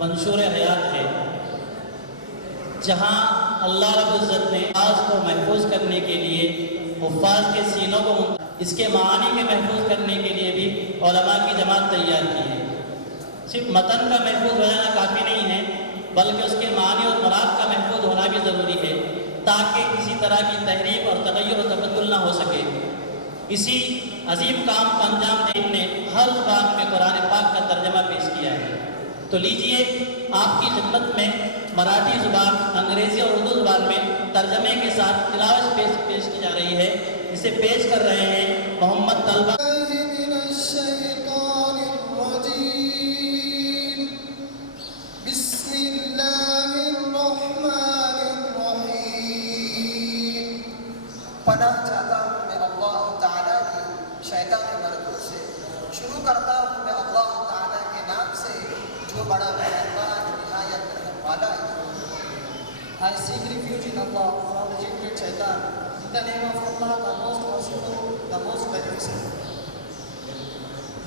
منشور حیات ہے، جہاں اللہ رب العزت نے آواز کو محفوظ کرنے کے لیے حفاظ کے سینوں کو اس کے معانی کے محفوظ کرنے کے لیے بھی علماء کی جماعت تیار کی ہے۔ صرف متن کا محفوظ ہو جانا کافی نہیں ہے، بلکہ اس کے معنی اور مراد کا محفوظ ہونا بھی ضروری ہے، تاکہ کسی طرح کی تحریف اور تغیر و تبدل نہ ہو سکے۔ اسی عظیم کام کو انجام دینے نے ہر زبان میں قرآن پاک کا ترجمہ پیش کیا ہے۔ تو لیجئے آپ کی خدمت میں مراٹھی زبان، انگریزی اور اردو زبان میں ترجمے کے ساتھ تلاوت پیش کی جا رہی ہے، جسے پیش کر رہے ہیں محمد طلبہ۔ پناہ چاہتا ہوں میں اللہ تعالیٰ کی شیطان مردود سے، شروع کرتا ہوں میں اللہ تعالیٰ کے نام سے جو بڑا مہربان نہایت رحم والا ہے۔ I seek refuge in Allah from the rejected shaitan. In the name of Allah, the most merciful, the most beneficent.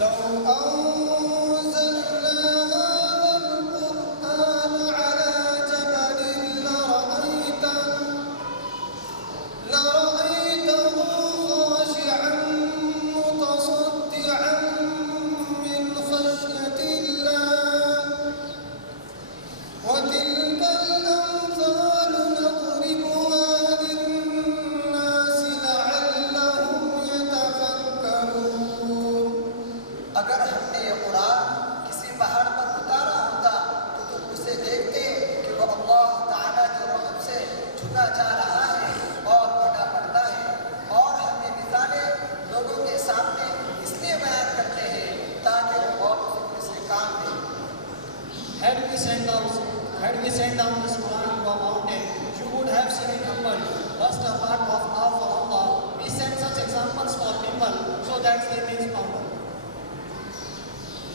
لو أنزلنا هذا القرآن على جبل لرأيته خاشعا متصدعا من خشية الله وتلك الأمثال نضربها للناس لعلهم يتفكرون۔ اگر ہم نے یہ قرآن کسی پہاڑ پر اتارا ہوتا تو تم اسے دیکھتے کہ وہ اللہ تعالیٰ کی رحمت سے جھکا جا رہا ہے اور پھٹا پڑتا ہے، اور ہم یہ مثالیں لوگوں کے سامنے اس لیے بیان کرتے ہیں تاکہ وہ غور و فکر سے کام لیں۔ Had we sent down this Quran to a mountain, you would have seen it humbled, thus the heart of awe for Allah. We send such examples for people so that they may ponder.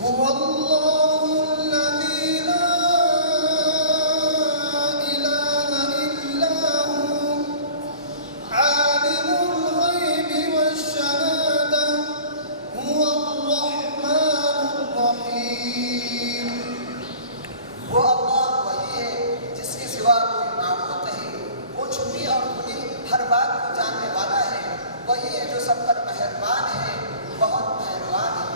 هو الله الذي لا إله إلا هو عالم الغيب والشهادة هو الرحمن الرحيم۔ وہ اللہ وہی ہے جس کے سوا کوئی معبود نہیں، وہ چھپی اور کھلی ہر بات کو جاننے والا ہے، وہی ہے جو سب پر مہربان ہے، بہت مہربان ہے۔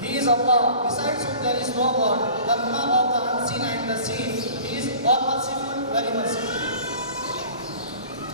He is Allah, besides whom there is no God, the owner of the unseen and the seen. He is all merciful, very merciful.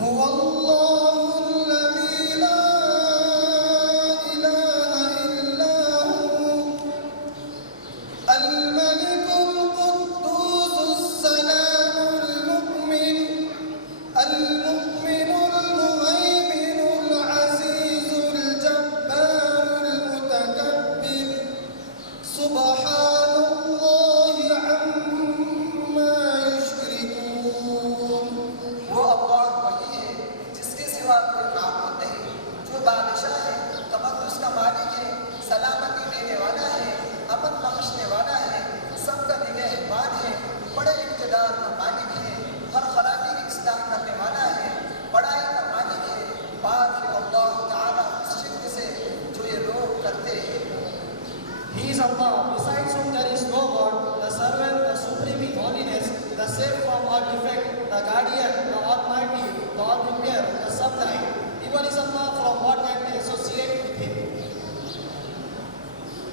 هو الله الذي لا إله إلا هو الملك القدوس السلام المؤمن المهيمن العزيز الجبار المتكبر سبحان الله عما يشركون۔ وہ اللہ وہی ہے جس کے سوا کوئی معبود نہیں، جو بادشاہ ہے، تقدس کا مالک ہے، سلامتی دینے والا ہے، امن بخشنے والا ہے، سب کا نگہبان ہے، بڑے اقتدار کا مالک ہے، ہر خرابی کی اصلاح کرنے والا ہے، بڑائی کا مالک ہے، پاک ہے اللہ تعالیٰ اس شرک سے جو یہ لوگ کرتے ہیں۔ He is Allah, besides whom there is no God, the servant, the supreme in holiness, the safe from all defect, the guardian, the almighty, the all-aware, the sublime. Even is Allah from what can be associated with him.